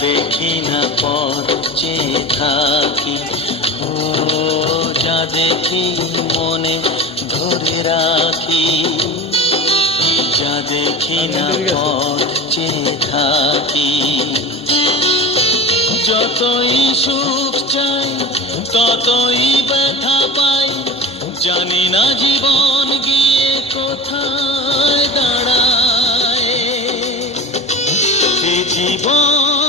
দেখি না পথ চেয়ে থাকি, ও যা দেখি মনে ধরে রাখি, যা দেখি না পথ চেয়ে থাকি। যতই সুখ চাই ততই ব্যথা পাই, জানি না জীবন গিয়ে কোথায় দাঁড়ায়। এ জীবন